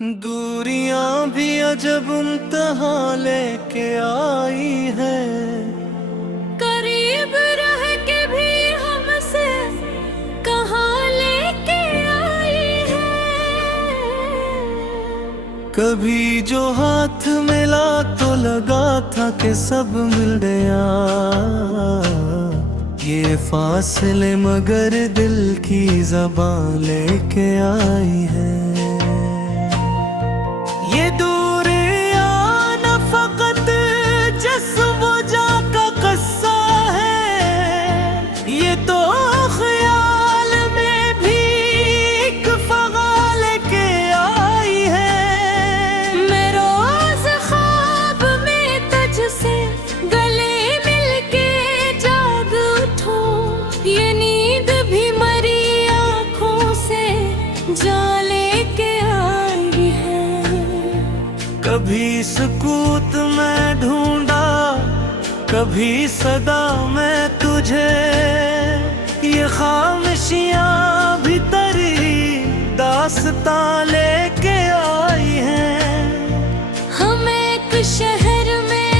दूरियां भी अजब इम्तिहा लेके आई है। करीब रह के भी हमसे कहाँ लेके आई है। कभी जो हाथ मिला तो लगा था कि सब मिल गया। ये फासले मगर दिल की ज़बान लेके आई है। ये दूरियां न फकत जिस्म जा का किस्सा है, ये तो ख्याल में भी एक फगा लेके आई है। मैं रोज ख्वाब में तुझसे गले मिलके जाग उठूं, ये नींद भी मरी आँखों से जा लेके आई है। कभी सुकूत में ढूंढा, कभी सदा में तुझे, ये खामोशियाँ भी तेरी दास्तां लेके आई हैं। हम एक शहर में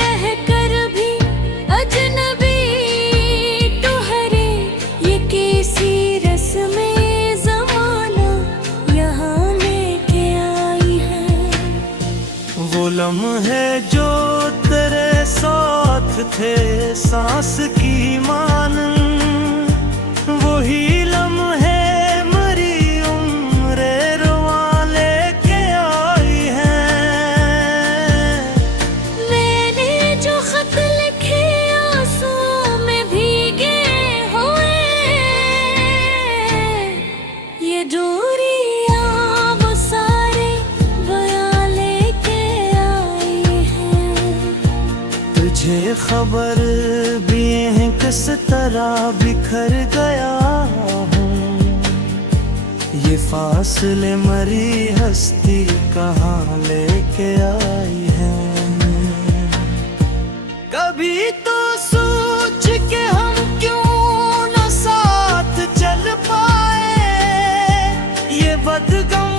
रह कर भी अजनबी ठहरे, ये कैसी रस्में ज़माना यहाँ लेके आई है। वो लम्हे जो तेरे साथ थे सांस की मानन, वही लम्हे मरी उम्र रुआ लेके आई हैं। मैंने जो खत लिखे आंसुओं में भीगे हुए, ये दूरियां वो सारे बयां लेके आई हैं। तुझे खबर भी है किस तरह बिखर गया हूँ, ये फासले मरी हस्ती कहाँ लेके आई है। कभी तो सोच के हम क्यों न साथ चल पाए, ये बदगम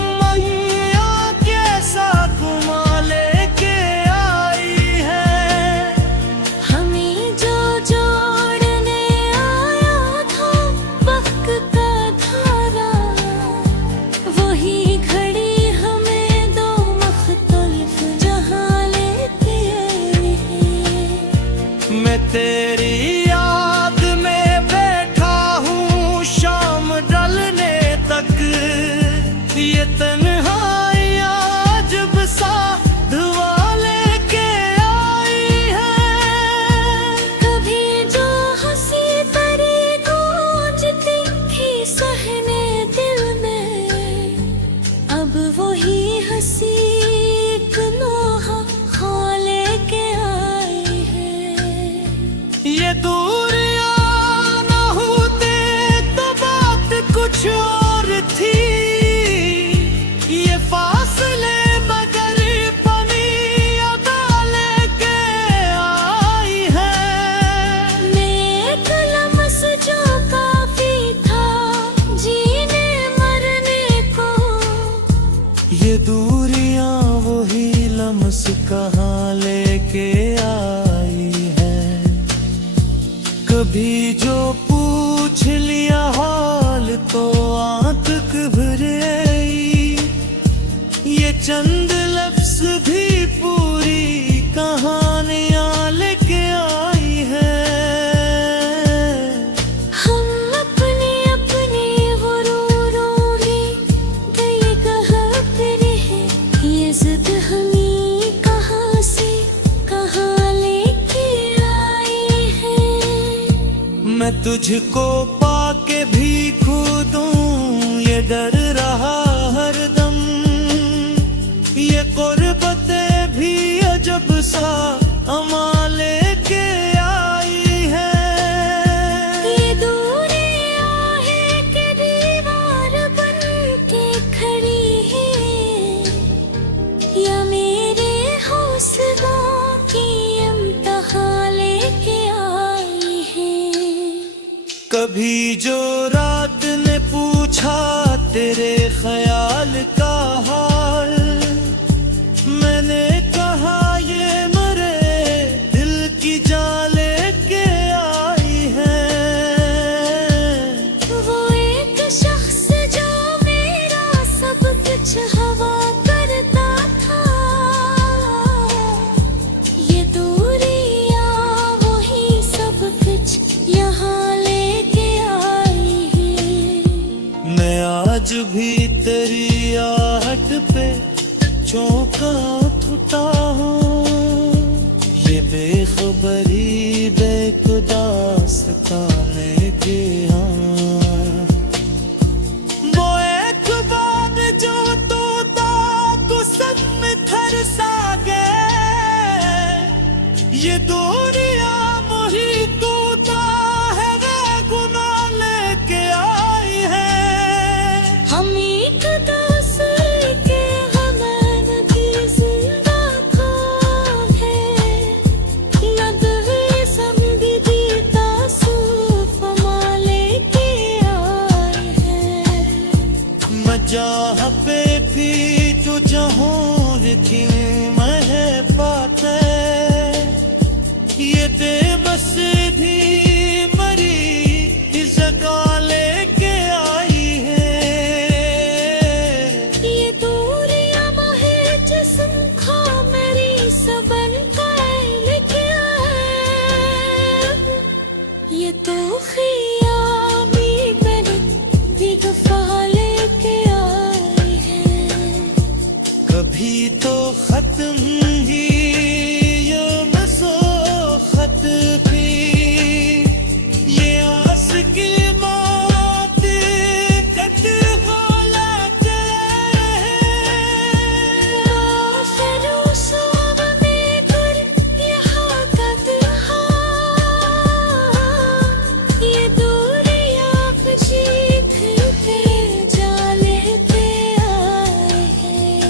कैसा घुमा लेके आई है। हमें जो जोड़ने आया था वक्त का धारा, वही घड़ी हमें दो मुख्तलिफ जहां लेके आई है। मैं तेरी याद में बैठा हूँ शाम ढलने तक, ये तन्हाइयाँ अजब सा धुआं लेके आई है। कभी जो हंसी परी गूंजती थी सहने दिल में, अब वही हंसी एक नोहा ख्वाब लेके आई है। ये दूरियां न होते तो बात कुछ और थी, ये फासले मगर पनी अदा लेके आई है। मैं एक लम्स जो काफी था जीने मरने को, ये दूरियां वही लम्स कहाँ लेके आई है। कभी जो पूछ लिया हाल तो आंख भर आई, ये चंद लफ्ज भी पूरी कहानियां लेके आई है। हम अपनी अपनी गुरूरों में गए कहते रहे, ये जिद हमें कहाँ से कहाँ लेके आई है। मैं तुझको पाके भी खुदूं ये डर रहा हरदम, ये कुर्बतें भी अजब सा अमा लेके आई है। ये दूरियां हैं कि दीवार बन के खड़ी है, या मेरे हौसलों की इम्तिहा लेके आई है। कभी जो रात ने पूछा तेरे ख्याल का हाल, कुछ हवा करता था। ये दूरियां वही सब कुछ यहाँ लेके आई है। मैं आज भी तेरी आहट पे चौंका उठता हूँ। ये बेखबरी बेखुदास्ताने के वो एक बार जो तू गुस्सन में थर सा गए। ये दूरियां मुही तूता है वे गुनाह लेके आई है। हम एक दूसरे के हमन की जिंदा खाब है। नदवे संग दीता सूफ माले के आए हैं। मजाह पे भी तू जहूर की मैं पाते। ये बेबस भी मरी इस जगह लेके आई है। ये दूरियां महे जिस्म खा मेरी सबन का लेके आए। ये तो खियामी मेरी दिगफा लेके आई है। कभी तो खत्म ही ये मसोखत भी। ये आस की बात कट हो लगे। रोशनो सोब में गुर यहाँ का तन्हा। ये दूरियां खुशी पे जा लेते आए हैं।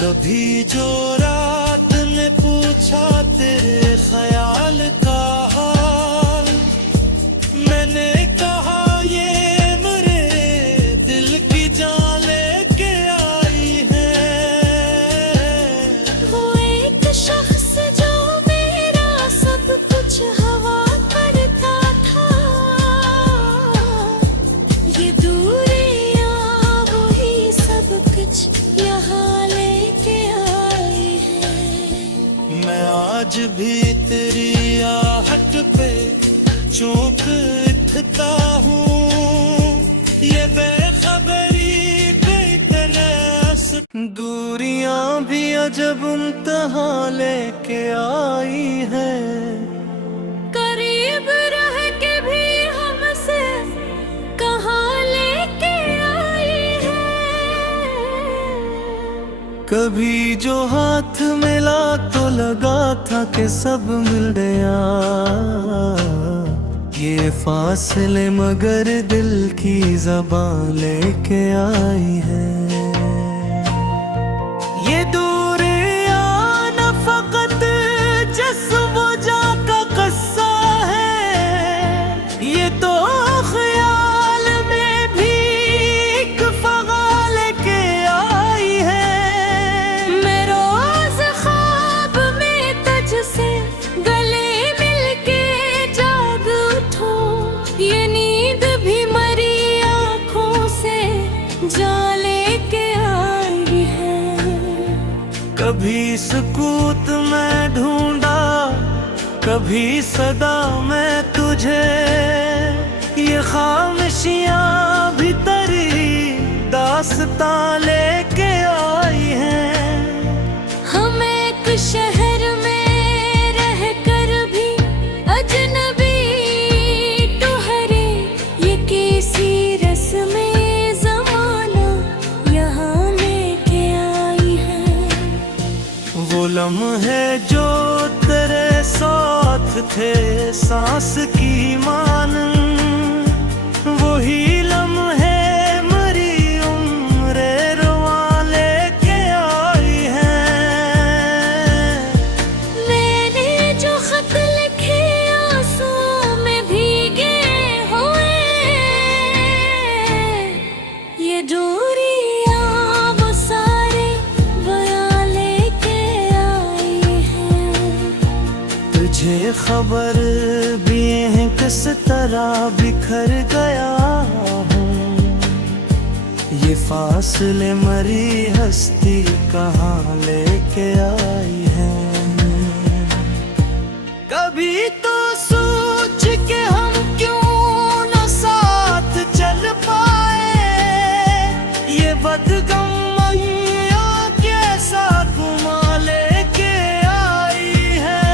कभी जो रात ने पूछा तेरे ख्याल का हाल। मैंने कहा ये मेरे दिल की जान लेके आई है। वो एक शख्स जो मेरा सब कुछ हवा करता था। ये दूरियां वही सब कुछ यहाँ लेके आई है। मैं आज भी तेरी आहट पे चौंक उठता हूँ। ये बेखबरी बेतरस दूरियां भी अजब इम्तिहा लेके आई है। करीब रह के भी हमसे कहाँ लेके आई है। कभी जो हाथ मिला तो लगा था कि सब मिल गया। ये फासले मगर दिल की ज़बान लेके आई है। ये दूरियां न फकत जिस्म जा का किस्सा है। ये तो ख्याल में भी एक फगा लेके आई है। मैं रोज ख्वाब में तुझसे गले मिलके जाग उठूं। ये नींद भी मरी आँखों से जा लेके आई है। कभी सुकूत में ढूंढा, कभी सदा में तुझे। ये खामोशियाँ भी तेरी दास्तां लेके आई हैं। हम एक शहर में रह कर भी अजनबी ठहरे। ये कैसी रस्में ज़माना यहाँ लेके आई है। वो लम्हे जो तेरे साथ थे सांस की मान। वही लम्हे मरी उम्र रुआ लेके आई हैं। मैंने जो खत लिखे आंसुओं में भीगे हुए। ये दूरियां वो सारे बयां लेके आई हैं। तुझे खबर भी है किस तरह बिखर गया हूँ। ये फासले मरी हस्ती कहाँ लेके आई है। कभी तो सोच के हम क्यों न साथ चल पाए, ये बदगम मैया कैसा घुमा लेके आई है।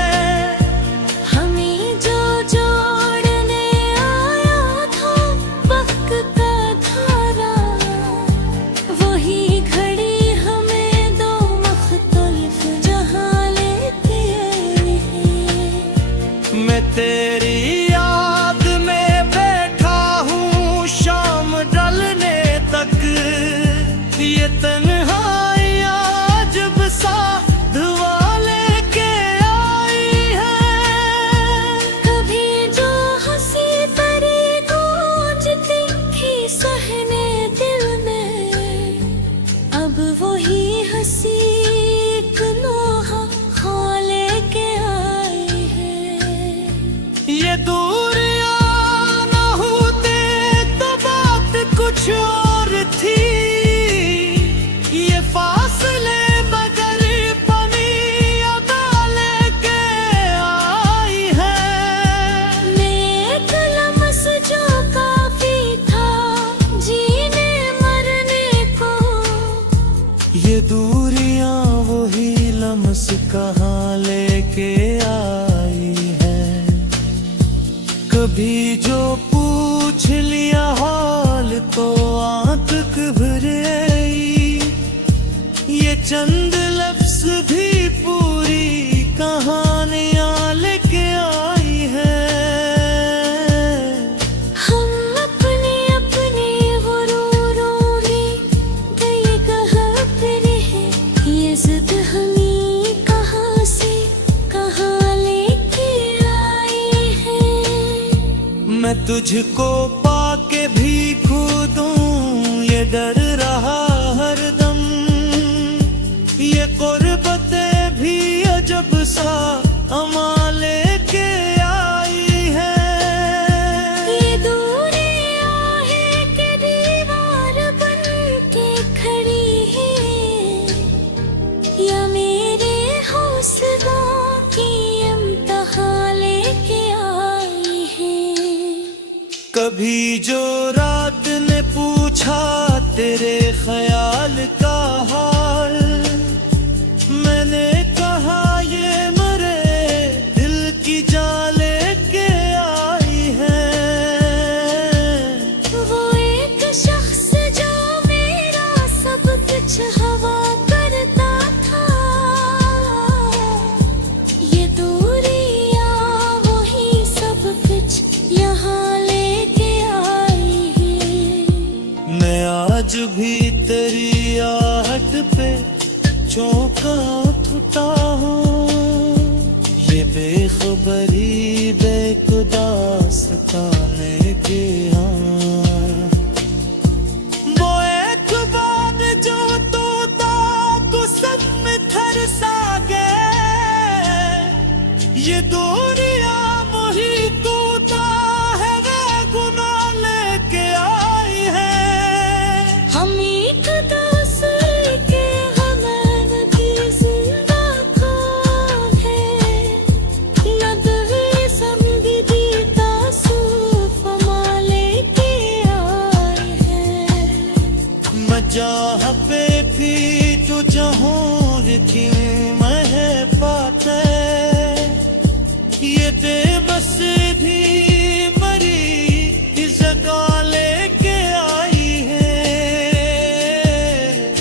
हमें जो जोड़ने आया था वक्त का धारा, वही घड़ी हमें दो मुख्तलिफ जहां लेके आई है। मैं तेरी याद में बैठा हूँ शाम ढलने तक, ये तन्हाइयाँ अजब सा धुआ लेके आई है। कभी जो हंसी परी गूंजती थी सहने दिल में, अब वही हंसी एक नोहा हाँ लेके आई है। ये दूरियां न होते तो बात कुछ और थी, ये फासले मगर पनी अदा लेके आई है। एक लम्स जो काफी था जीने मरने को, ये दूरियां वही लम्स कहाँ लेके आई है। कभी जो पूछ लिया हाल तो आंख भर आई, ये चंद लफ्ज भी पूरी कहानियां लेके आई है। हम अपनी अपनी गुरूरों में गए कहाँ फिरे हैं, ये जिद हमें कहाँ से कहाँ लेके आई है। मैं तुझको पाके भी खुदूं ये डर रहा हरदम, ये कुर्बतें भी अजब सा अमा लेके आई है। ये दूरियां हैं कि दीवार बन के खड़ी है, या मेरे हौसलों की इम्तिहा लेके आई है। कभी जो रात ने पूछा तेरे ख्याल का हाल, मैंने कहा ये मरे दिल की जान लेके आई है। वो एक शख्स जो मेरा सब कुछ हवा करता था, ये दूरियां वही सब कुछ यहाँ लेके आई है। मैं आज भी तेरी आहट पे चौंका उठता हूँ, ये बेखबरी बेखुदा सताने के हाँ। वो एक बार जो तोता गुस्सन में थरसा गए, ये दूरियां मुही कूदा है वे गुनाह लेके आई है। हम एक दूसरे के गम की जिंदा कौन है, न दवे संग दीता सूफ लेके आए हैं। मैं जहाँ पे भी तो जहूर की मैं पाते, ये बेबस भी मरी इस जगह लेके आई है।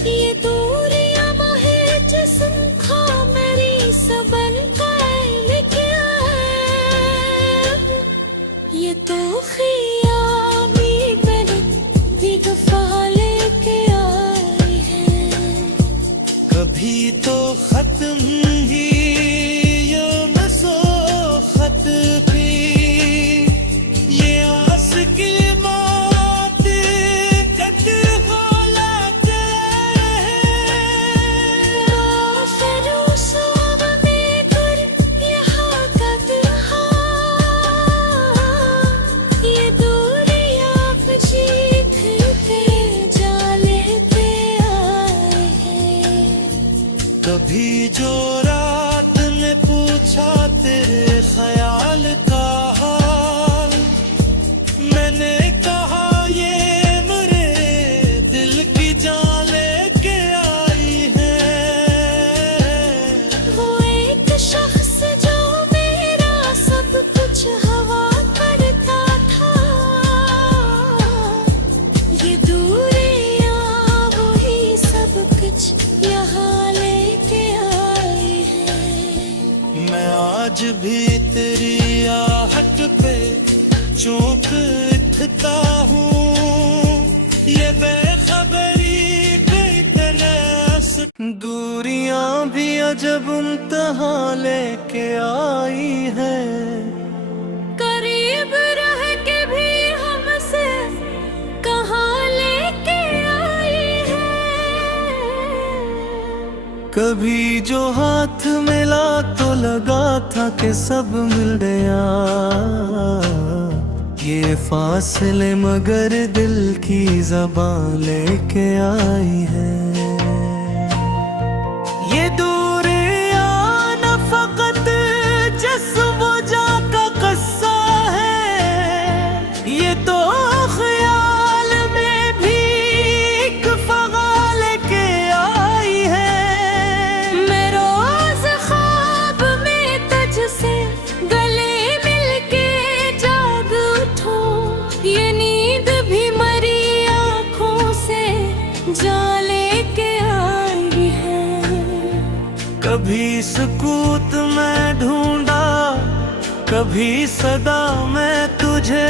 ये दूरियां मोहे जिस्म खो मेरी सबन का लेके आए, ये तो खियामी मैंने बेवफा लेके आई है। कभी तो खत्म ही ये मसो खत भी, ये आस की बात कट हो लाते फिरोज़ में गुर यहाँ का तन्हा, ये दूरियां चीख के जा लेते आज भी तेरी आहट पे चौंक उठता हूँ। ये बेखबरी बेतरस दूरियां भी अजब इंतहा लेके आई है। करीब रह के भी हमसे कहाँ लेके आई है। कभी जो हाथ मिला तो लगा था कि सब मिल गया। ये फासले मगर दिल की ज़बान लेके आई है। ये दूरियां न फकत जिस्म जा का किस्सा है, ये तो ख्याल में भी एक फगा लेके आई है। मैं रोज ख्वाब में तुझसे गले मिलके जाग उठूं, ये नींद भी मरी आँखों से जा लेके आई है। कभी सुकूत में ढूंढा, कभी सदा में तुझे,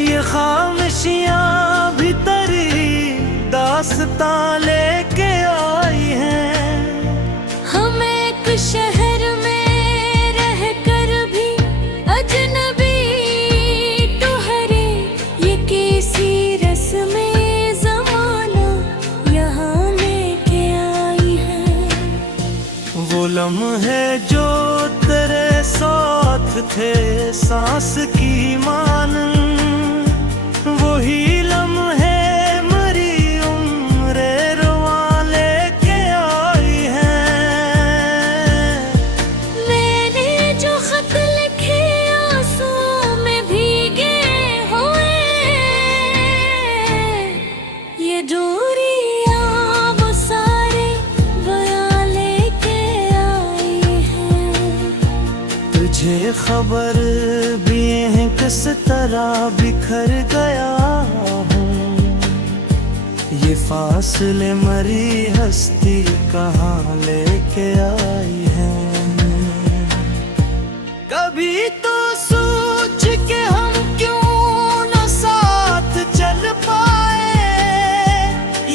ये खामोशियाँ भी तेरी दास्तां लेके आई हैं। हम एक शहर में रह कर भी अजनबी ठहरे, ये कैसी रस्में ज़माना यहाँ लेके आई है। वो लम्हे जो तेरे साथ थे सांस की मानन, वही लम्हे मरी उम्र रुआ लेके आई हैं। मैंने जो खत लिखे आंसुओं में भीगे हुए, ये दूरियां वो सारे बयां लेके आई हैं। तुझे खबर भी है किस तरह बिखर गया हूँ। ये फासले मरी हस्ती कहाँ लेके आई है। कभी तो सोच के हम क्यों न साथ चल पाए,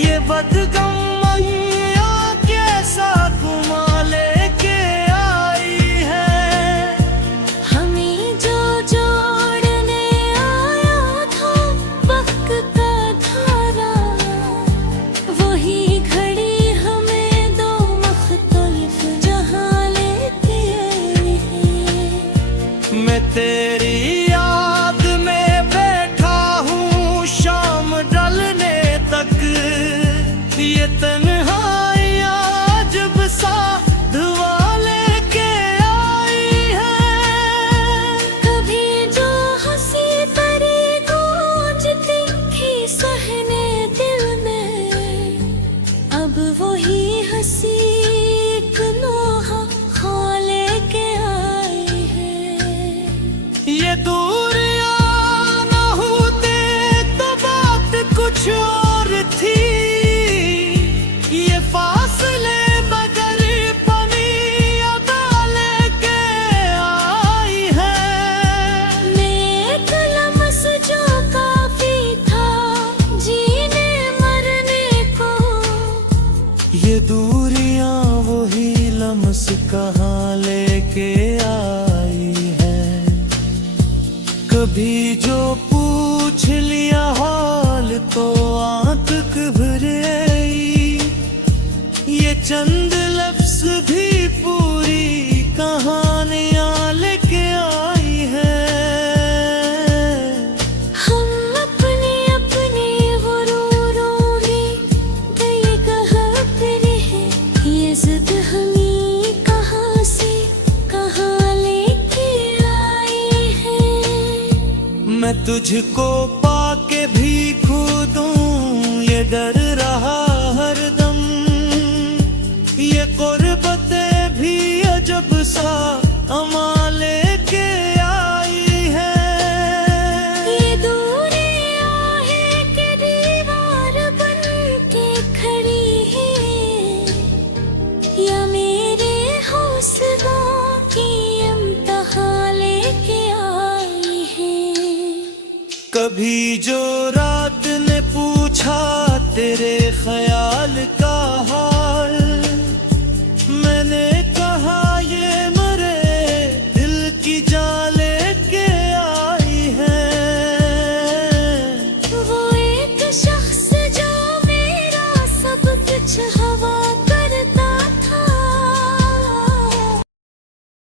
ये बदगम कैसा घुमा लेके आई है। हमें जो जोड़ने आया था वक्त का धारा, वही घड़ी हमें दो मुख्तलिफ जहां लेके आई है। मैं तेरी याद में बैठा हूँ शाम ढलने तक, ये तन्हाइयाँ अजब सा धुआं लेके आई है। कभी जो हंसी तरी गूंजती थी सहने दिल में, अब वही हंसी एक नोहा खा लेके आई है। ये दूरियां न होते तो बात कुछ और थी। ये फासले मगर पनी अदा लेके आई है। मैं एक लम्स जो काफी था जीने मरने को, ये दूरियां वही लम्स कहाँ लेके आई है। कभी जो पूछ लिया हाल तो आंख भर आई, ये चंद लफ्ज भी पूरी कहानियां लेके आई है। हम अपनी अपनी गुरूरों में गए गहरे हैं, ये जिद हमें कहाँ से कहाँ लेके आई है। मैं तुझको पाके भी खुदूं ये डर रहा हरदम, ये कुर्बतें भी अजब सा अमा लेके आई है। ये दूरियां हैं कि दीवार बन के खड़ी है, या मेरे हौसलों की कभी जो रात ने पूछा तेरे ख्याल का हाल, मैंने कहा ये मरे दिल की जान लेके आई है। वो एक शख्स जो मेरा सब कुछ हवा